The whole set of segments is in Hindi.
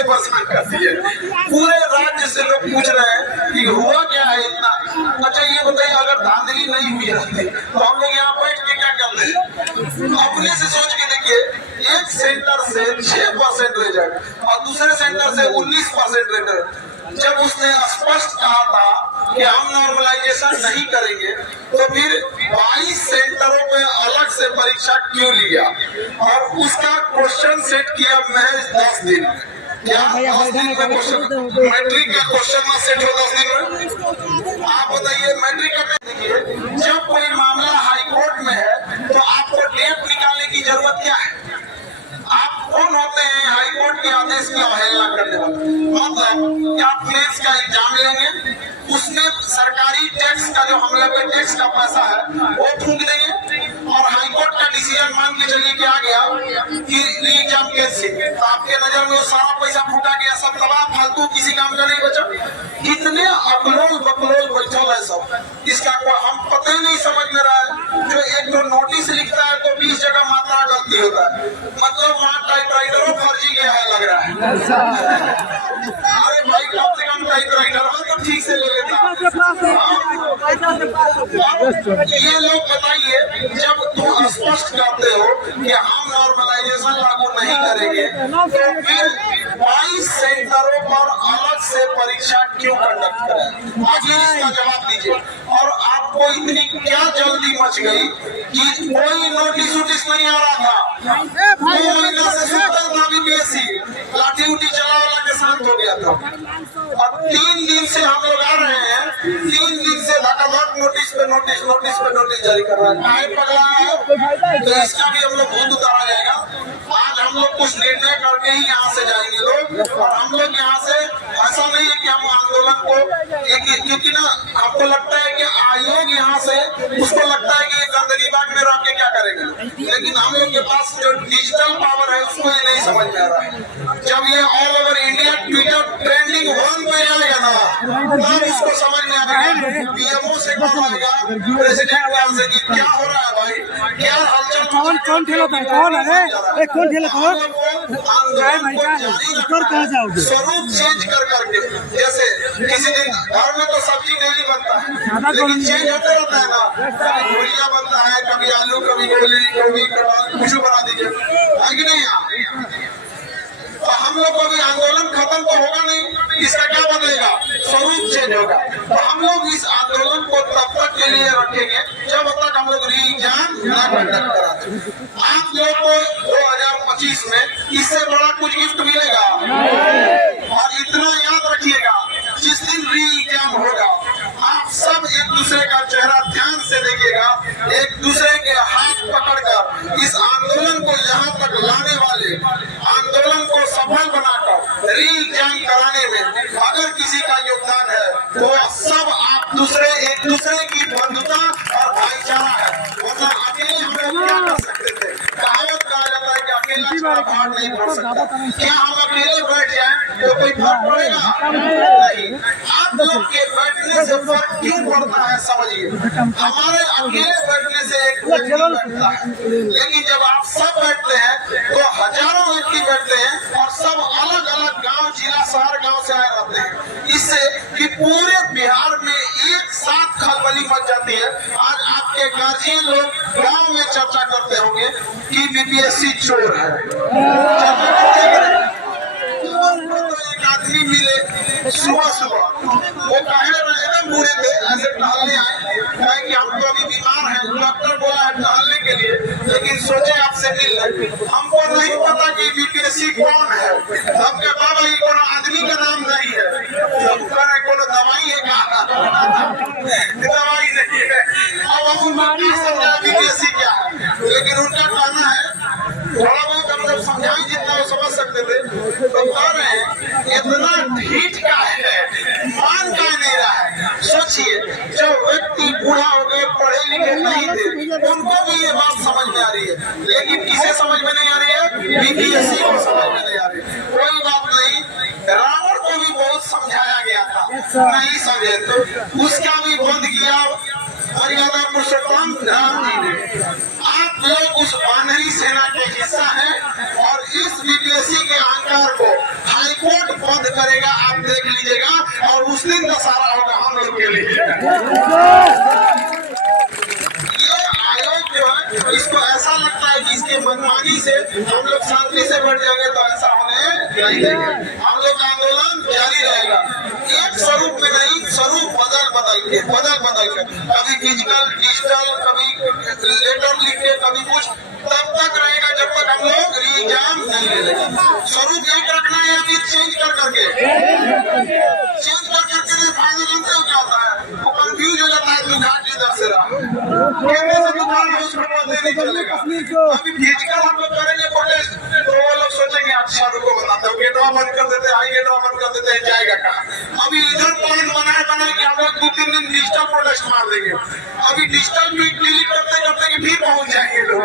से परेशान कर दिए। पूरे राज्य से लोग पूछ रहे हैं कि हुआ क्या है इतना। अच्छा ये बताइए, अगर धांधली नहीं हुई रहती तो हम लोग यहाँ बैठ के क्या करते हैं? अपने से सोच के देखिए, एक सेंटर से 6% रिजल्ट और दूसरे सेंटर से 19% रिजल्ट। जब उसने स्पष्ट कहा था कि हम नॉर्मलाइजेशन नहीं करेंगे, तो फिर 22 सेंटरों पे अलग से परीक्षा क्यों लिया और उसका क्वेश्चन सेट किया महज 10 दिन में। क्या 10 दिन में मैट्रिक का क्वेश्चन सेट हो 10 दिन में? आप बताइए, मैट्रिक का देखिए, जब कोई मामला हाईकोर्ट में है तो आपको डेट निकालने की जरूरत क्या है? आप कौन होते हैं हाईकोर्ट के आदेश की अवहेलना करने वाले? मतलब क्या आप मेंस का एग्जाम लेंगे, उसमें सरकारी टैक्स का जो हम लोग टैक्स का पैसा है वो फूंक देंगे और हाईकोर्ट का डिसीजन मान के चलिए कि आ गया कि री एग्जाम केस से, तो आपके नजर में वो सारा पैसा फूका गया, सब तबाह, फालतू, किसी काम का नहीं बचा। कितने अकलोल बकलोल बैठल है सब, इसका हम पता ही नहीं समझ में रहा है। जो एक तो नोटिस लिखता है तो 20 जगह मात्रा गलती होता है, मतलब वहाँ टाइपराइटरों फर्जी गया है लग रहा है। अरे भाई कम से कम टाइपराइटर तो ठीक से ले लेता। ये लोग बताइए, जब तुम स्पष्ट करते हो कि हम नॉर्मलाइजेशन लागू नहीं करेंगे, तो फिर 22 सेंटरों पर अलग से परीक्षा क्यों कंडक्ट करें? आगे इसका जवाब दीजिए। और आपको इतनी क्या जल्दी मच गई कि कोई नोटिस वोटिस नहीं आ रहा था? 2 महीना से सुतल था बीपीएससी, लाठी उठी चला वाला के शांत हो गया था। अब 3 दिन से हम लोग आ रहे हैं, 3 दिन से धक्का-धक नोटिस पे नोटिस, नोटिस पे नोटिस जारी कर रहा है। काहे पगला है? तो इसका भी हम लोग भूत उतारा जाएगा। आज हम लोग कुछ निर्णय करके ही यहाँ से जाएंगे लोग, और हम लोग यहाँ से ऐसा नहीं है कि हम आंदोलन को, क्योंकि ना आपको लगता है कि आयोग यहाँ से, उसको लगता है कि गंदगी बाग में रह के क्या करेंगे, लेकिन हम लोग के पास जो डिजिटल पावर है उसको ये नहीं समझ में आ रहा है। जब ये all over India Twitter trending 1 पे आएगा ना, तब इसको समझ में आएगा। पीएमओ से कौन आएगा, प्रेसिडेंट से, कि क्या हो रहा है भाई, क्या हलचल, कौन ठेला है, कौन है, कौन ठेला स्वरूप चेंज कर करके। जैसे किसी दिन घर में तो सब्जी डेली बनता है, लेकिन चेंज होते रहता है ना, कभी भुजिया बनता है, कभी आलू, कभी गोली, कभी कटहल, कुछ बना दीजिए, है कि नहीं? तो हम लोग को भी आंदोलन खत्म तो होगा नहीं, इसका क्या बदलेगा? स्वरूप चेंज होगा। तो हम लोग इस आंदोलन को तब तक के लिए रखेंगे जब तक हम लोग री एग्जाम ना कंडक्ट कराते। आप लोग को 2025 में इससे बड़ा कुछ गिफ्ट मिलेगा, और इतना याद रखिएगा, जिस दिन री एग्जाम होगा आप सब एक दूसरे का चेहरा ध्यान से देखिएगा, एक दूसरे के हाथ पकड़कर इस आंदोलन को यहाँ तक लाने वाले, आंदोलन को सफल बनाकर री एग्जाम कराने में अगर किसी का योगदान है तो सब आप एक दूसरे की बंधुता और भाईचारा है, वरना अकेले हम लोग क्या कर सकते थे? कहावत कहा जाता है कि अकेला भाग नहीं पड़ सकता। क्या हम अकेले बैठ जाएं तो कोई फर्क पड़ेगा? नहीं। आप लोग के बैठने से फर्क क्यों पड़ता है समझिए। हमारे अकेले बैठने से एक व्यक्ति बैठता है, लेकिन जब आप सब बैठते हैं तो हजारों व्यक्ति बैठते हैं, और सब अलग अलग गांव, जिला, शहर, गांव से आए रहते हैं, इससे कि पूरे बिहार में एक साथ खलबली मच जाती है। आज आपके गार्जियन लोग गांव में चर्चा करते होंगे कि बीपीएससी चोर है। एक आदमी मिले सुबह सुबह, वो कहे एकदम बूढ़े थे, ऐसे टहलने आए, कहे कि हम तो अभी बीमार हैं, डॉक्टर बोला है टहलने के लिए, लेकिन सोचे आपसे मिल रहे, हमको नहीं पता कि बीपीएससी कौन है। हमके बाबा ये कोनो आदमी का नाम नहीं है, हम कह कोनो दवाई है का? दवाई नहीं है। अब हम उनको समझा बीपीएससी क्या है, लेकिन उनका कहना है, थोड़ा बहुत हम जब समझाएं जितना वो समझ सकते थे, तो कह रहे हैं इतना ढीठ का है, मान का नहीं रहा है। सोचिए, जो व्यक्ति बूढ़ा हो गए, पढ़े लिखे नहीं थे, उनको भी ये बात समझ में आ रही है, लेकिन किसे समझ में नहीं आ रही है? बीपीएससी को समझ में नहीं आ रही। कोई बात नहीं, रावण को भी बहुत समझाया गया था, नहीं समझे तो उसका भी बंद किया मर्यादा पुरुषोत्तम राम जी ने। आप लोग उस वानरी सेना के हिस्सा हैं, और इस बीपीएससी के अहंकार को हाईकोर्ट करेगा, आप देख लीजिएगा, और उस दिन दशहरा होगा हम लोग के लिए। ये आयोग जो है, इसको ऐसा लगता है कि इसके मनमानी से हम लोग शांति से बढ़ जाएंगे, तो ऐसा होने नहीं देंगे। हम लोग का आंदोलन जारी रहेगा, एक स्वरूप में नहीं, स्वरूप बदल बदल के, कभी फिजिकल, डिजिटल, कभी लेटर लिख के, कभी कुछ, तब तक रहेगा जब तक हम लोग एग्जाम नहीं ले लेंगे। स्वरूप एक रखना है या फिर चेंज कर करके फायदा जानते हो क्या होता है, वो कंफ्यूज हो जाता है, तू घाट इधर से रहा, कहने से तो काम है, उसको पता नहीं चलेगा। अभी फिजिकल हम लोग करेंगे प्रोटेस्ट, तो वो लोग सोचेंगे अच्छा रुको बताते हो, गेटवा बंद कर देते हैं, गेटवा बंद कर देते हैं, जाएगा कहाँ। अभी इधर प्लान बनाए कि हम लोग 2-3 दिन डिजिटल प्रोटेस्ट मार देंगे, अभी डिजिटल डिलीट करते करते कि फिर पहुंच जाएंगे लोग।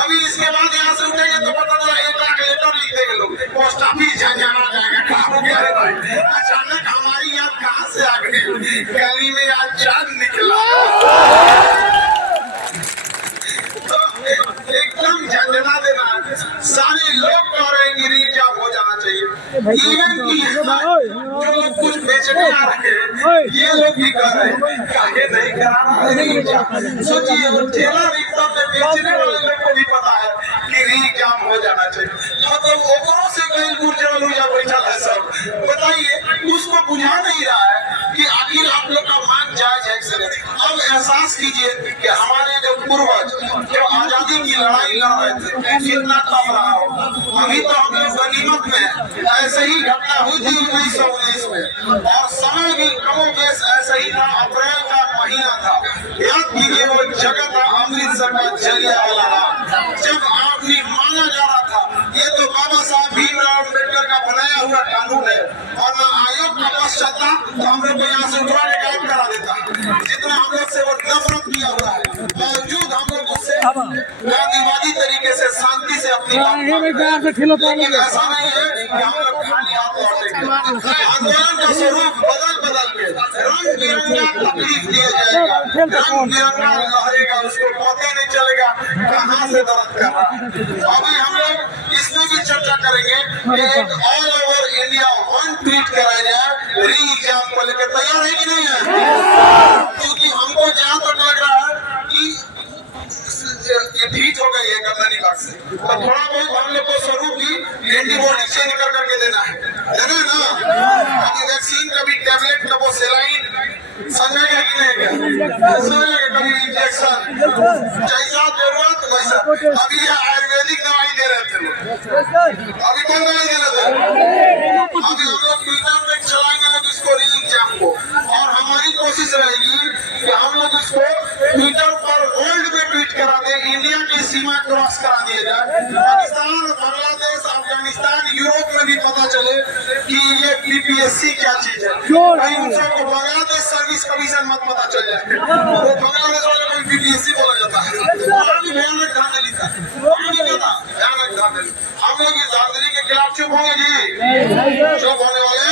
अभी इसके बाद यहाँ से उठेंगे तो पता चला 1 लाख लेटर लिख देंगे लोग, पोस्ट ऑफिस जाना जाएगा, कहाँ हो गया रे भाई, अचानक हमारी याद कहाँ से आ गई, गली में आज चांद निकला। तो एकदम झंझना देना, सारे लोग कह रहे हैं कि रिजार्व हो जाना चाहिए, इवन की जो लोग कुछ बेचने आ रहे हैं, ये लोग भी कह रहे हैं काहे नहीं कराना। सोचिए, वो ठेला रिक्शा पे बेचने वाले लोग को भी पता है कि रिजार्व हो जाना चाहिए, मतलब ओकरों से कहीं गुर्जर लोग बैठा है सब। बताइए, उसको बुझा नहीं रहा है कि आखिर आप लोग का मांग जायज है कि नहीं। अब एहसास कीजिए कि हमारे जो पूर्वज जो आजादी की लड़ाई लड़ रहे थे, कितना टफ रहा हो। अभी तो हम लोग गनीमत में, ऐसे ही घटना हुई थी 1919 में, और समय भी कमोबेश ऐसे ही था, अप्रैल का महीना था। याद कीजिए, वो जगह था अमृतसर का जलियांवाला बाग, जब आपने माना जा रहा था ये तो बाबा साहब भीमराव अम्बेडकर का बनाया हुआ कानून है, और न आयोग का बस चलता तो हम लोग को यहाँ से उठवा के गायब करा देता। जितना हम लोग से वो नफरत किया हुआ है, बावजूद हम लोग उससे गांधीवादी तरीके से शांति से अपनी लेकिन ऐसा नहीं है कि हम लोग खाली हाथ लौटेंगे। आंदोलन का स्वरूप बदल के रंग बिरंगा तकलीफ दिया जाएगा, रंग बिरंगा लहरेगा, उसको पता नहीं चलेगा कहाँ से दर्द कर रहा है। अभी हम लोग इसमें भी चर्चा करेंगे कि एक all over India one tweet कराया जाए री एग्जाम को लेकर, तैयार है कि नहीं है? क्योंकि हमको जहाँ तक लग रहा है कि ये ठीक हो गई है गर्दनी बाग से, तो थोड़ा बहुत हम लोग को स्वरूप भी एंटीबॉडी चेंज कर करके देना है ना। अभी वैक्सीन कभी टैबलेट, कभी सेलाइन, समझेगा कि नहीं, कभी इंजेक्शन, जैसा जरूरत वैसा। अभी ये आयुर्वेदिक दवाई दे रहे थे लोग, अभी कौन दवाई दे रहे थे? अभी हम लोग ट्विटर पे चलाएंगे लोग इसको री एग्जाम को, और हमारी कोशिश रहेगी कि हम लोग इसको ट्विटर पर वर्ल्ड में ट्वीट करा दें, इंडिया की सीमा क्रॉस करा दिया जाए, पाकिस्तान, बांग्लादेश, अफगानिस्तान, यूरोप में भी पता चले कि ये बीपीएससी क्या चीज है। कहीं उन सबको बांग्लादेश सर्विस कमीशन मत पता चल जाए, वो बांग्लादेश वाले को बीपीएससी बोला जाता है, वहाँ भी भयानक धांधली था, वहाँ भी क्या था, भयानक धांधली। हम लोग इस धांधली के खिलाफ चुप होंगे जी, चुप होने वाले